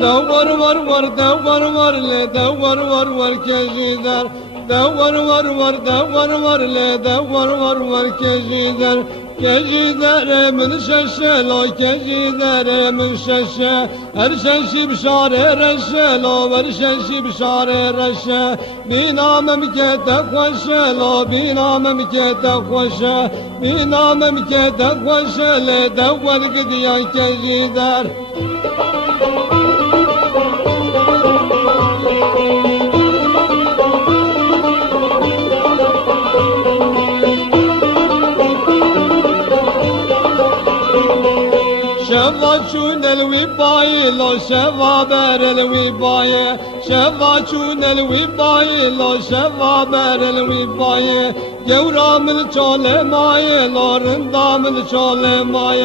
Davar var davar var le davar var kejider. Davar var davar var le davar var kejider. Kejider min şeşe la kejider min şeşe. Her şeşi bişare reşe la ver şeşi bişare reşe. Bina memkete khoşe la bina memkete khoşe. Bina memkete khoşe le davar gidiyan kejider. شواچون الوبای لا شوا بر الوبای شواچون الوبای لا شوا بر الوبای گورام چاله مای لارندام چاله مای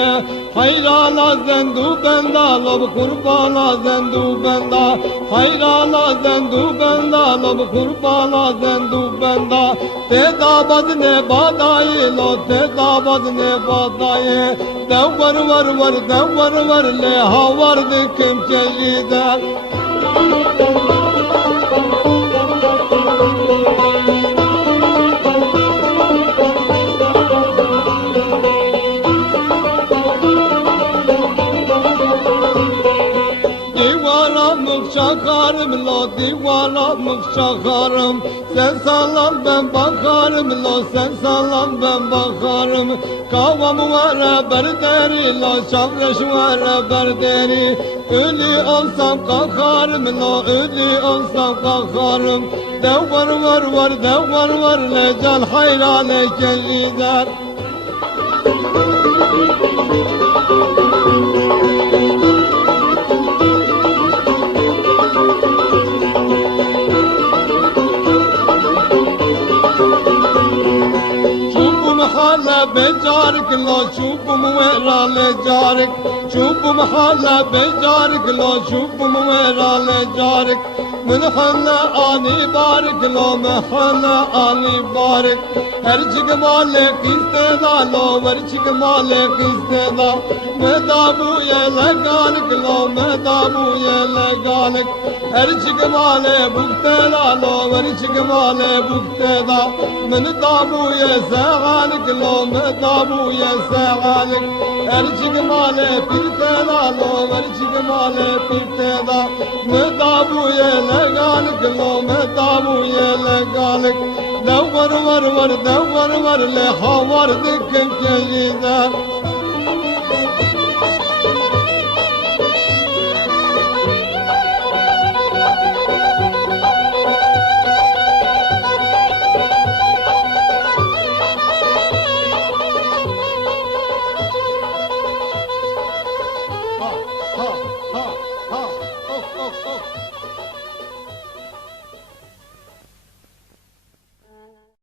حیرانا زندو بندا لب قربانا زندو بندا حیرانا زندو بندا لب قربانا زندو بندا تدابد نه بادای لا تدابد نه بادای دور ور le havardı kim kejide Çakarım la divana çakarım sen sallan ben bakarım la sen sallan ben bakarım kavam var berderi la çavreş var berderi ölü olsam kalkarım la ölü olsam kalkarım devar var le can hayrane kejider bejarık la çubum verale jarık çubum hala bejarık la çubum verale jarık mülhanna ani barik la mülhanna ani barik her çıkmale kisteda la ver çıkmale kisteda medabu yele galik la medabu yele galik her çıkmale bukteda la ver çıkmale bukteda medabu yese galik la medabu yese galik her çıkmale pirteda la ver çıkmale pirteda medabu yele galik lo medabu yele galik davar var le havar dikim kejide